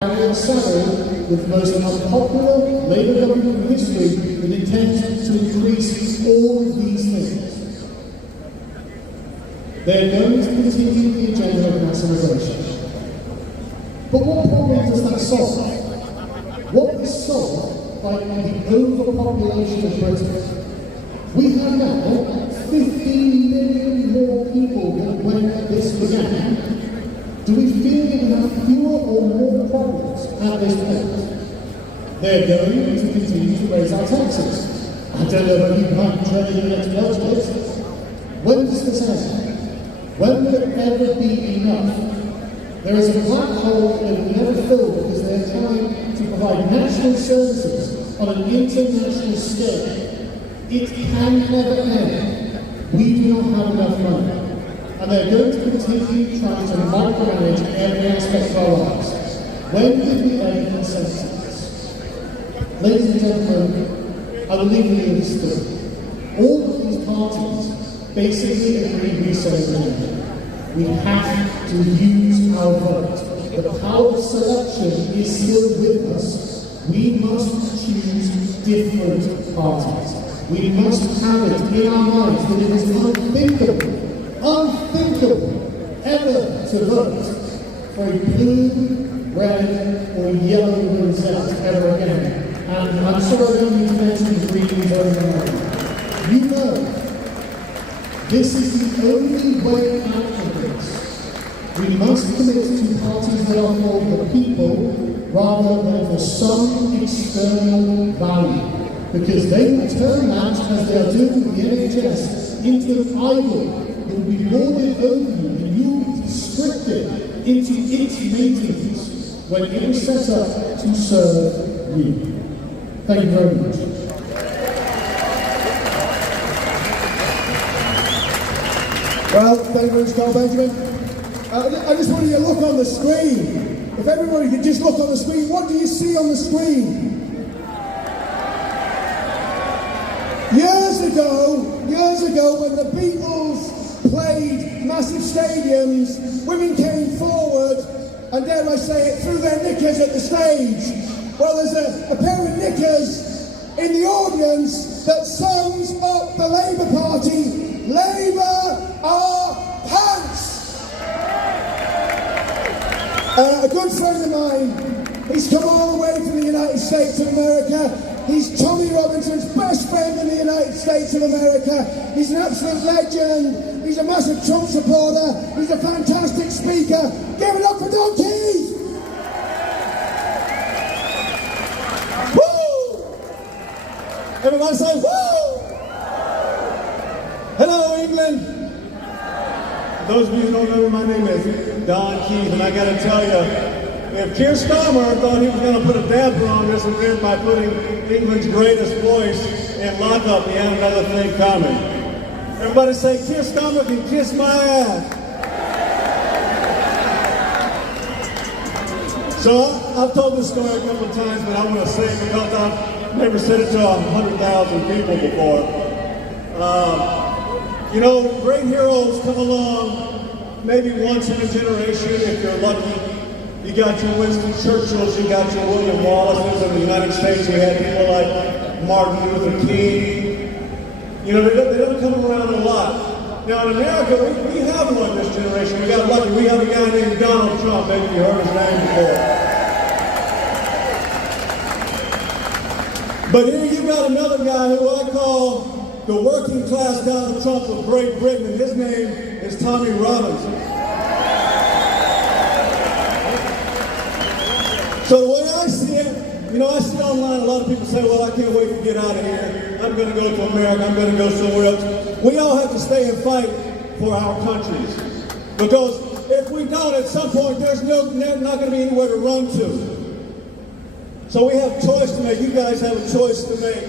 and saddled with the most unpopular Labour government in history that intends to increase all of these things. They're going to continue the agenda of nationalisation. But what problem does that solve? What is solved by the overpopulation of Britain? We have now 15 million more people than when this began. Do we feel that we have fewer or more problems at this point? They're going to continue to raise our taxes. I don't know if you might turn in the next budget. When does this end? When will it ever be enough? There is a black hole that will never fill because they're trying to provide national services on an international scale. It can never end. We do not have enough money. And they're going to continue trying to micromanage every aspect of our lives. When did we ever consensus? Ladies and gentlemen, I will leave you with this thought. All of these parties basically agree with saying we have to use our vote. The power of selection is still with us. We must choose different parties. We must have it in our minds that it is unthinkable ever to vote for a blue, red, or yellow rosette ever again. And I'm sorry I don't need to mention green voting on. You know, this is the only way out of this. We must commit to parties that are for the people rather than for some external value. Because they will turn that, as they are doing with the NHS, into an idol that will be lorded over you and you will be restricted into its maintenance when it was set up to serve you. Thank you very much. Well, thank you very much, Carl Benjamin. I just wanted you to look on the screen. If everybody could just look on the screen, what do you see on the screen? Years ago, when the Beatles played massive stadiums, women came forward and, dare I say it, threw their knickers at the stage. Well, there's a pair of knickers in the audience that sums up the Labour Party. Labour are pants! A good friend of mine, he's come all the way from the United States of America. He's Tommy Robinson's best friend in the United States of America. He's an absolute legend. He's a massive Trump supporter. He's a fantastic speaker. Give it up for Don Keys! Woo! Everybody say woo! Hello, England. Those of you who don't know, my name is Don Keys, and I got to tell you, if Keir Starmer thought he was going to put a damper on this event by putting England's greatest voice in lockup, he had another thing coming. Everybody say, Keir Starmer can kiss my ass. So I've told this story a couple of times, but I want to say it because I've never said it to 100,000 people before. You know, great heroes come along maybe once in a generation if you're lucky. You got your Winston Churchills, you got your William Wallaces. In the United States, we had people like Martin Luther King. You know, they don't come around a lot. Now in America, we have one this generation. We got lucky. We have a guy named Donald Trump. Maybe you heard his name before. But here you got another guy who I call the working class Donald Trump of Great Britain, and his name is Tommy Robinson. So the way I see it, you know, I see online a lot of people say, well, I can't wait to get out of here. I'm going to go to America. I'm going to go somewhere else. We all have to stay and fight for our countries. Because if we don't, at some point, there's not going to be anywhere to run to. So we have a choice to make. You guys have a choice to make.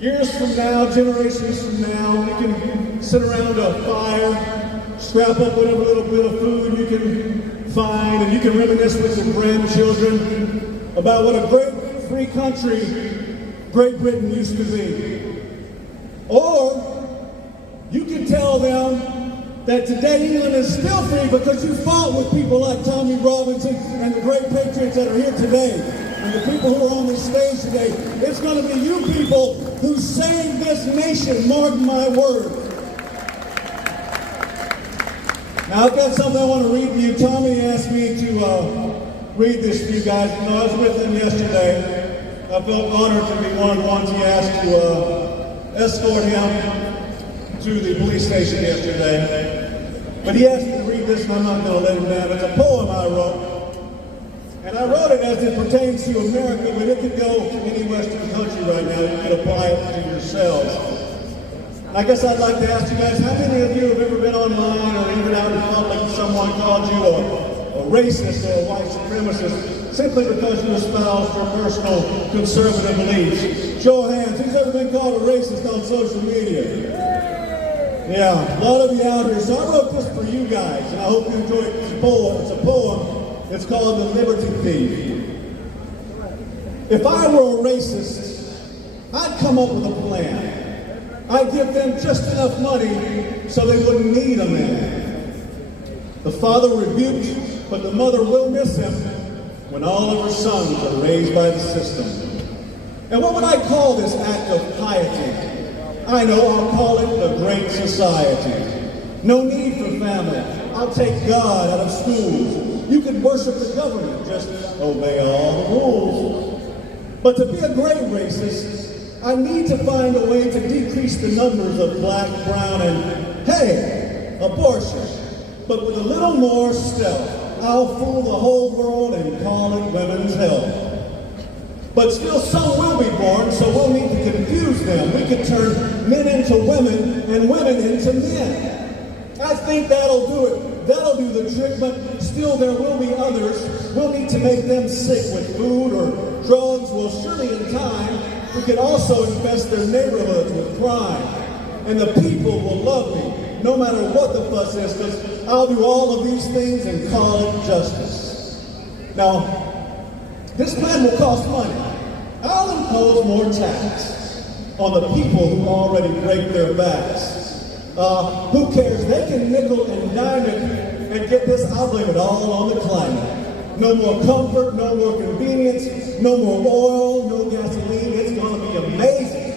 Years from now, generations from now, we can sit around a fire, scrap up whatever little bit of food you can find, and you can reminisce with your grandchildren about what a great free country Great Britain used to be. Or you can tell them that today England is still free because you fought with people like Tommy Robinson and the great patriots that are here today, and the people who are on this stage today. It's going to be you people who saved this nation, mark my word. Now I've got something I want to read to you. Tommy asked me to read this to you guys. You know, I was with him yesterday. I felt honored to be one of the ones he asked to escort him to the police station yesterday. But he asked me to read this, and I'm not going to let him down. It's a poem I wrote. And I wrote it as it pertains to America, but it could go to any Western country right now. You could apply it to yourselves. I guess I'd like to ask you guys, how many of you have ever been online or even out in public and someone called you a racist or a white supremacist simply because you espoused your personal conservative beliefs? Show of hands, who's ever been called a racist on social media? Yeah, a lot of you out here. So I wrote this for you guys, and I hope you enjoy it. It's a poem. It's a poem. It's called The Liberty Thief. If I were a racist, I'd come up with a plan. I'd give them just enough money so they wouldn't need a man. The father rebuked, but the mother will miss him when all of her sons are raised by the system. And what would I call this act of piety? I know, I'll call it the Great Society. No need for family. I'll take God out of schools. You can worship the government, just obey all the rules. But to be a great racist, I need to find a way to decrease the numbers of black, brown, and, hey, abortion. But with a little more stealth, I'll fool the whole world and call it women's health. But still some will be born, so we'll need to confuse them. We could turn men into women and women into men. I think that'll do it. That'll do the trick, but still there will be others. We'll need to make them sick with food or drugs. Well, surely in time, we could also infest their neighborhoods with crime. And the people will love me, no matter what the fuss is, because I'll do all of these things and call it justice. Now, this plan will cost money. I'll impose more tax on the people who already break their backs. Who cares? They can nickel and dime it, and get this, I'll blame it all on the climate. No more comfort, no more convenience, no more oil, no gasoline. It's going to be amazing.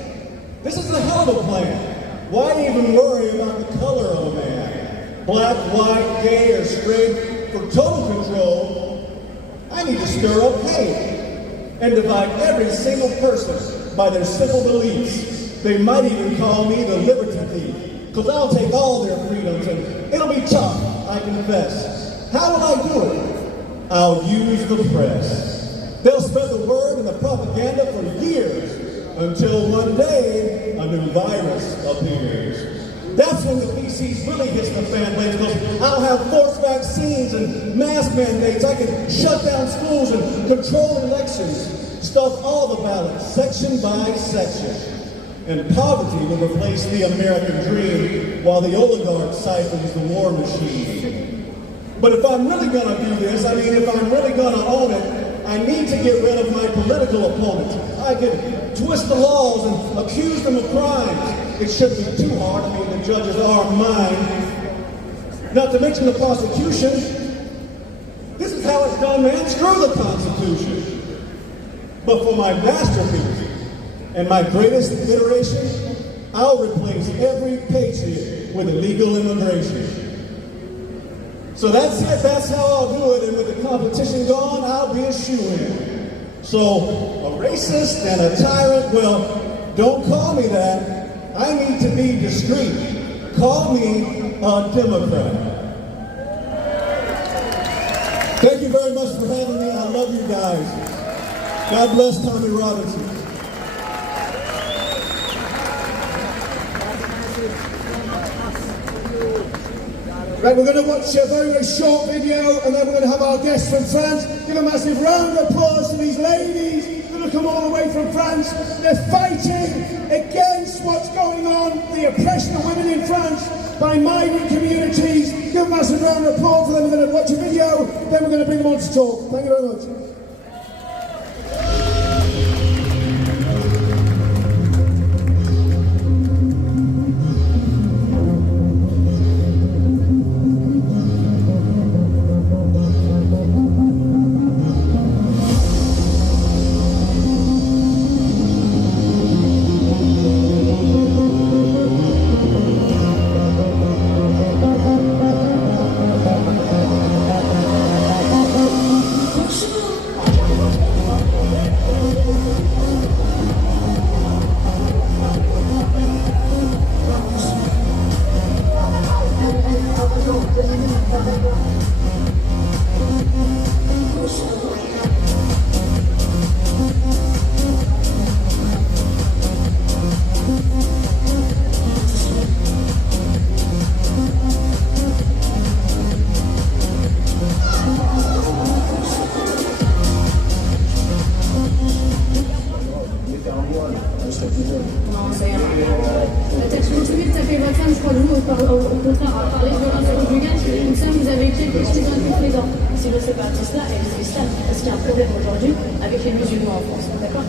This is a hell of a plan. Why even worry about the color of a man? Black, white, gay, or straight? For total control, I need to stir up hate and divide every single person by their simple beliefs. They might even call me the liberty thief, because I'll take all their freedoms, and it'll be tough, I confess. How will I do it? I'll use the press. They'll spread the word and the propaganda for years, until one day a new virus appears. That's when the PCs really hits the fan blades, because I'll have forced vaccines and mask mandates. I can shut down schools and control elections, stuff all the ballots, section by section. And poverty will replace the American dream while the oligarch siphons the war machine. But if I'm really going to do this, if I'm really going to own it, I need to get rid of my political opponents. I could twist the laws and accuse them of crimes. It shouldn't be too hard. The judges are mine. Not to mention the prosecution. This is how it's done, man. Screw the Constitution. But for my masterpiece and my greatest iteration, I'll replace every patriot with illegal immigration. So that's it. That's how I'll do it. And with the competition gone, I'll be a shoo-in. So a racist and a tyrant, well, don't call me that. I need to be discreet. Call me a Democrat. Thank you very much for having me. I love you guys. God bless Tommy Robinson. Right, we're going to watch a very, very short video, and then we're going to have our guests from France. Give a massive round of applause to these ladies who have come all the way from France. They're fighting against what's going on, the oppression of women in France by migrant communities. Give a massive round of applause for them. We're going to watch a video, then we're going to bring them on to talk. Thank you very much. au contraire à parler de violence conjugale sur les concerts, vous avez été le plus présent. Si le séparatiste là est l'islam, parce qu'il y a un problème aujourd'hui avec les musulmans en France, d'accord?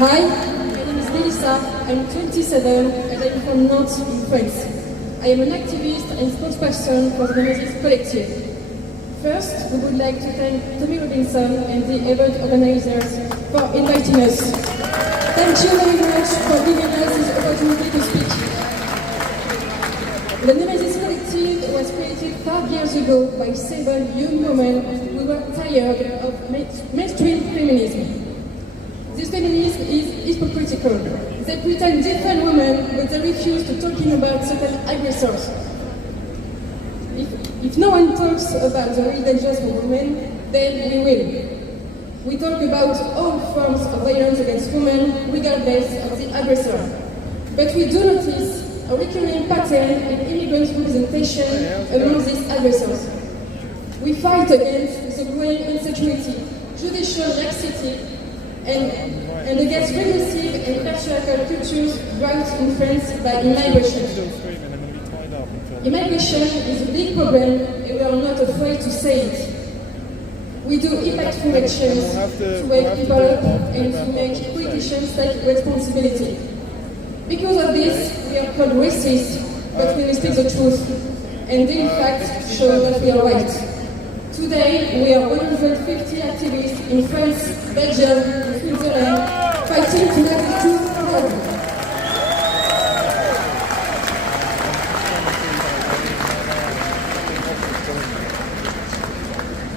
Hi, my name is Melissa, I'm 27 and I'm from Nantes in France. I am an activist and spokesperson for the Nemesis Collective. First, we would like to thank Tommy Robinson and the event organizers for inviting us. Thank you very much for giving us this opportunity to speak. The Nemesis Collective was created 5 years ago by 7 young women who were tired of mainstream feminism. This feminism is hypocritical. They pretend defend women, but they refuse to talking about certain aggressors. If no one talks about the real dangers for women, then we will. We talk about all forms of violence against women, regardless of the aggressor. But we do notice a recurring pattern in immigrant representation among these aggressors. We fight against the growing insecurity, judicial laxity, and against regressive and patriarchal cultures brought in France by immigration. Immigration is a big problem and we are not afraid to say it. We do impactful actions to wake people up and to make politicians take responsibility. Because of this, we are called racist, but we will speak the truth and they in fact show that we are right. Today, we are 150 activists in France, Belgium, and Switzerland, fighting to make the truth known.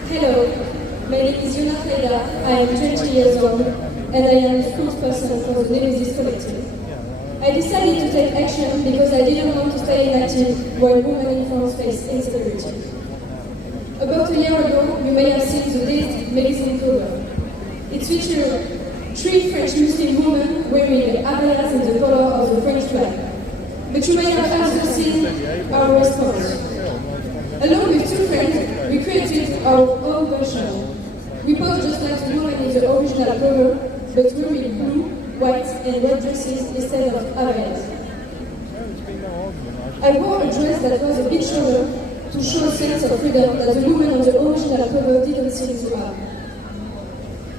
Hello, my name is Yuna Khaida. I am 20 years old, and I am a spokesperson for the Nemesis Collective. I decided to take action because I didn't want to stay inactive while women in France face instability. About a year ago, you may have seen the Dazed magazine cover. It featured 3 French Muslim women wearing abayas in the color of the French flag. But you may have also seen our response. Along with 2 friends, we created our own version. We posed just like the woman in the original cover, but wearing blue, white, and red dresses instead of abayas. I wore a dress that was a bit shorter, to show a sense of freedom that the woman on the original cover didn't seem to have.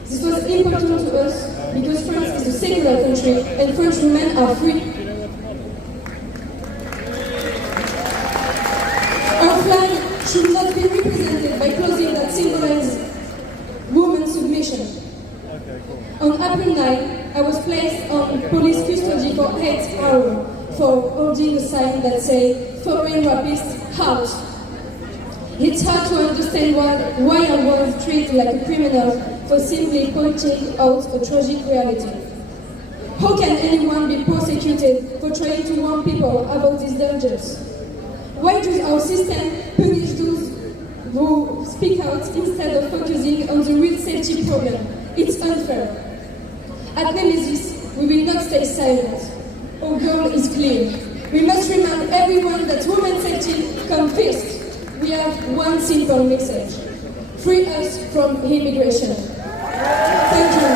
This was important to us because France is a secular country and French women are free. Our flag should not be represented by clothing that symbolizes woman's submission. On April 9, I was placed on police custody for 8 hours for holding a sign that said, "Foreign rapists out." It's hard to understand why I was treated like a criminal for simply pointing out a tragic reality. How can anyone be prosecuted for trying to warn people about these dangers? Why does our system punish those who speak out instead of focusing on the real safety problem? It's unfair. At Nemesis, we will not stay silent. Our goal is clear. We must remind everyone that women's safety comes first. We have one simple message. Free us from immigration. Thank you.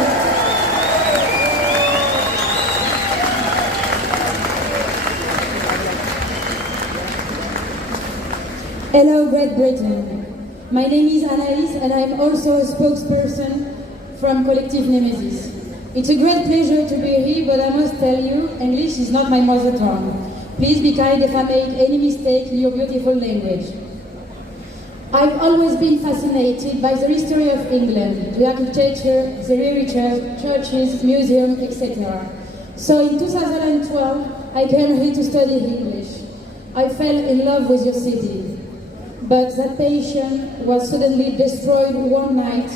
Hello, Great Britain. My name is Anaïs and I'm also a spokesperson from Collective Nemesis. It's a great pleasure to be here, but I must tell you, English is not my mother tongue. Please be kind if I make any mistake in your beautiful language. I've always been fascinated by the history of England, the architecture, the heritage, churches, museums, etc. So in 2012, I came here to study English. I fell in love with your city. But that passion was suddenly destroyed one night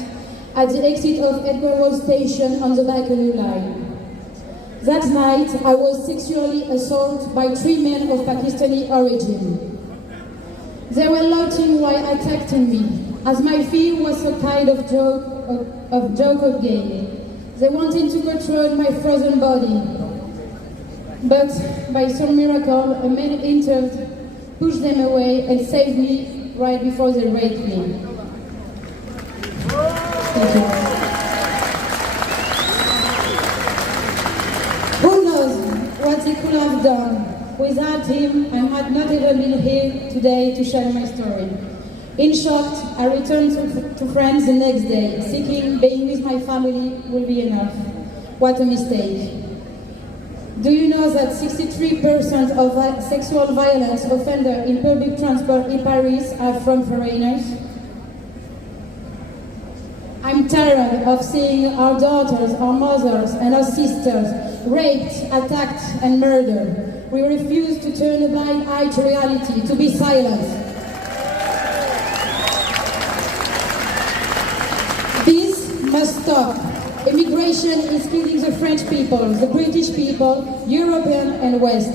at the exit of Edgware Road Station on the Bakerloo line. That night, I was sexually assaulted by 3 men of Pakistani origin. They were shouting while attacking me. as my fear was so tired of joke game. They wanted to control my frozen body. But by some miracle, a man entered, pushed them away, and saved me right before they raped me. Thank you. Who knows what he could have done? Without him, I might not even been here today to share my story. In short, I returned to France the next day, thinking being with my family will be enough. What a mistake. Do you know that 63% of sexual violence offenders in public transport in Paris are from foreigners? I'm tired of seeing our daughters, our mothers, and our sisters raped, attacked, and murdered. We refuse to turn a blind eye to reality, to be silent. This must stop. Immigration is killing the French people, the British people, European and West.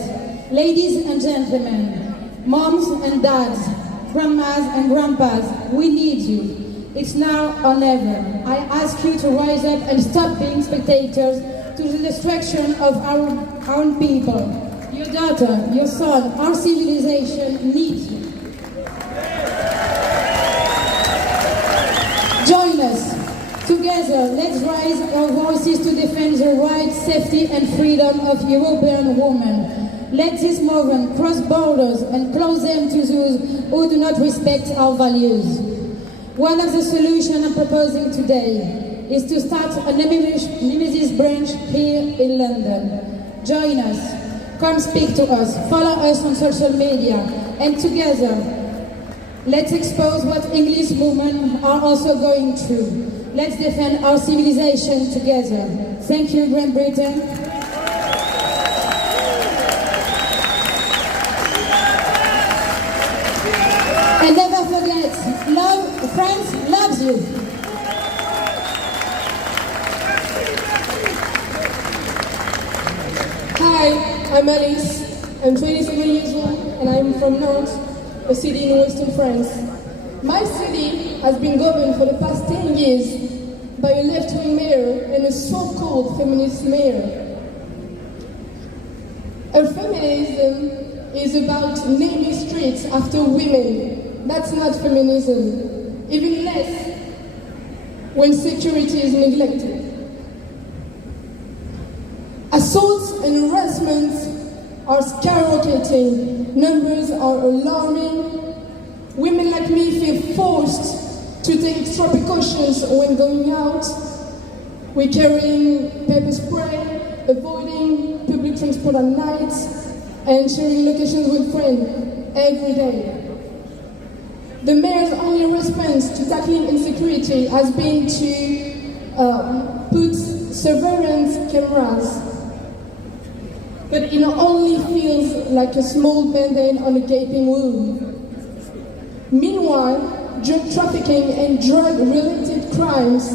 Ladies and gentlemen, moms and dads, grandmas and grandpas, we need you. It's now or never. I ask you to rise up and stop being spectators to the destruction of our own people. Your daughter, your son, our civilization needs you. Join us. Together, let's raise our voices to defend the rights, safety and freedom of European women. Let this movement cross borders and close them to those who do not respect our values. One of the solutions I'm proposing today is to start a Nemesis branch here in London. Join us. Come speak to us, follow us on social media, and together, let's expose what English women are also going through. Let's defend our civilization together. Thank you, Great Britain. And never forget, love, France loves you. Hi. I'm Alice, I'm 27 years old and I'm from Nantes, a city in western France. My city has been governed for the past 10 years by a left-wing mayor and a so-called feminist mayor. Her feminism is about naming streets after women. That's not feminism, even less when security is neglected. Assaults and harassments are skyrocketing. Numbers are alarming. Women like me feel forced to take extra precautions when going out. We're carrying pepper spray, avoiding public transport at night, and sharing locations with friends every day. The mayor's only response to tackling insecurity has been to put surveillance cameras. But it only feels like a small band-aid on a gaping wound. Meanwhile, drug trafficking and drug-related crimes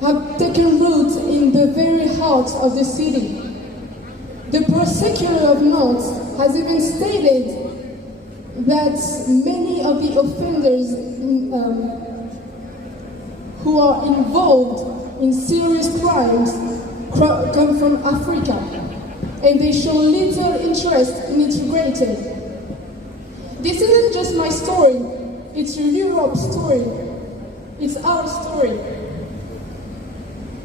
have taken root in the very heart of the city. The prosecutor of Nantes has even stated that many of the offenders who are involved in serious crimes come from Africa, and they show little interest in integrating. This isn't just my story, it's Europe's story. It's our story.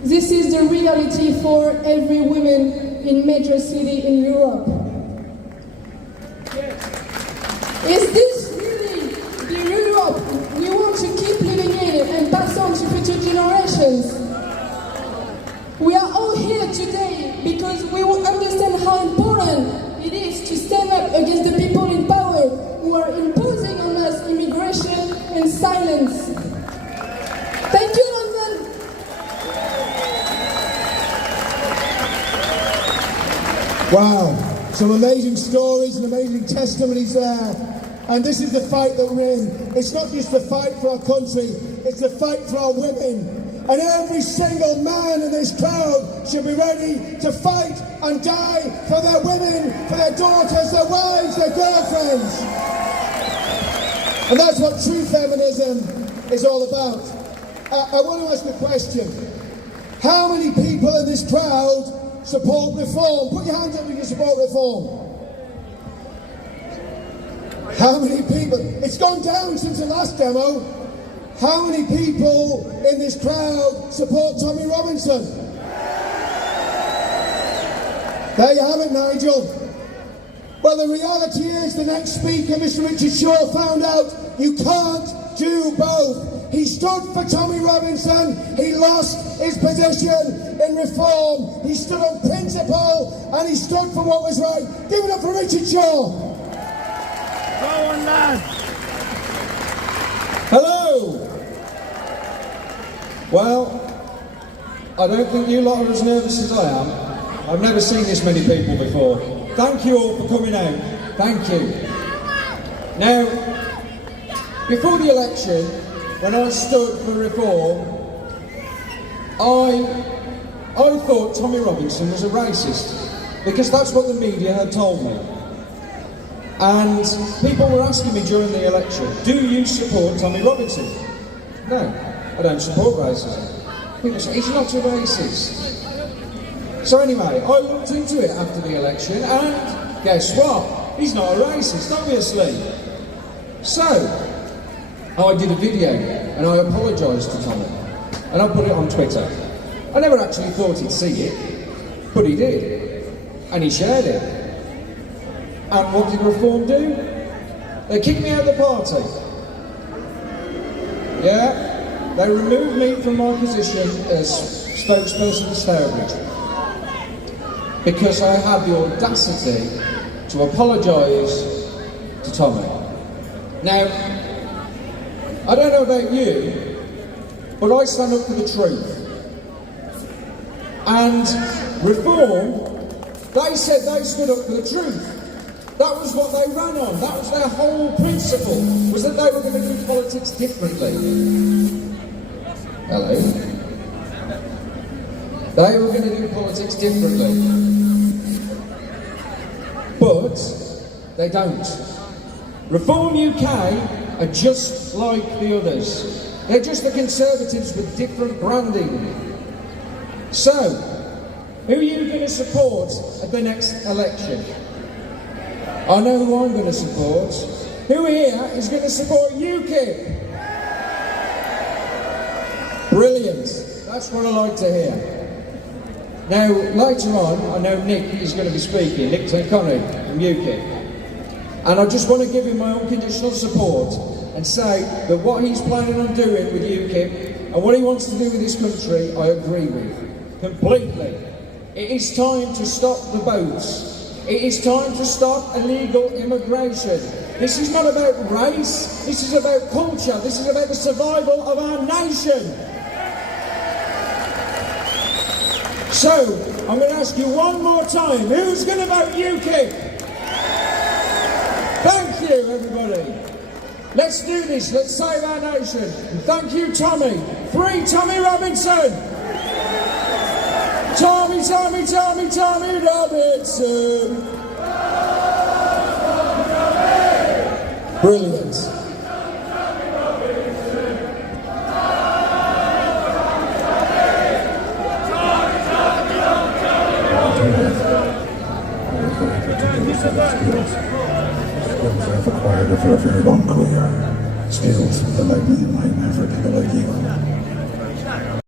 This is the reality for every woman in major city in Europe. Is this really the Europe we want to keep living in and pass on to future generations? We are all here today because we will understand how important it is to stand up against the people in power who are imposing on us immigration and silence. Thank you, London. Wow, some amazing stories and amazing testimonies there. And this is the fight that we're in. It's not just the fight for our country, it's the fight for our women. And every single man in this crowd should be ready to fight and die for their women, for their daughters, their wives, their girlfriends. And that's what true feminism is all about. I want to ask the question, how many people in this crowd support reform? Put your hands up if you support reform. How many people? It's gone down since the last demo. How many people in this crowd support Tommy Robinson? There you have it, Nigel. Well, the reality is the next speaker, Mr. Richard Shaw, found out you can't do both. He stood for Tommy Robinson, he lost his position in reform. He stood on principle and he stood for what was right. Give it up for Richard Shaw. Go on, lad. Hello. Well, I don't think you lot are as nervous as I am. I've never seen this many people before. Thank you all for coming out. Thank you. Now, before the election, when I stood for reform, I thought Tommy Robinson was a racist, because that's what the media had told me. And people were asking me during the election, do you support Tommy Robinson? No, I don't support racism. People say, he's not a racist. So anyway, I looked into it after the election, and guess what? He's not a racist, obviously. So, I did a video, and I apologised to Tommy, and I put it on Twitter. I never actually thought he'd see it, but he did, and he shared it. And what did Reform do? They kicked me out of the party. Yeah, they removed me from my position as spokesperson for Stourbridge, because I had the audacity to apologise to Tommy. Now, I don't know about you, but I stand up for the truth. And Reform, they said they stood up for the truth. That was what they ran on. That was their whole principle, was that they were going to do politics differently. Hello? They were going to do politics differently. But they don't. Reform UK are just like the others. They're just the Conservatives with different branding. So, who are you going to support at the next election? I know who I'm going to support. Who here is going to support UKIP? Brilliant. That's what I like to hear. Now, later on, I know Nick is going to be speaking, Nick Tanconi from UKIP. And I just want to give him my unconditional support and say that what he's planning on doing with UKIP and what he wants to do with this country, I agree with. Completely. It is time to stop the boats. It is time to stop illegal immigration. This is not about race, this is about culture, this is about the survival of our nation. So, I'm going to ask you one more time, who's going to vote UKIP? Thank you, everybody. Let's do this, let's save our nation. And thank you, Tommy. Free Tommy Robinson! Tommy, Tommy, Tommy, Tommy Robinson! Brilliant. Skills I've acquired are very unclear. Skills that make me a nightmare for people like you.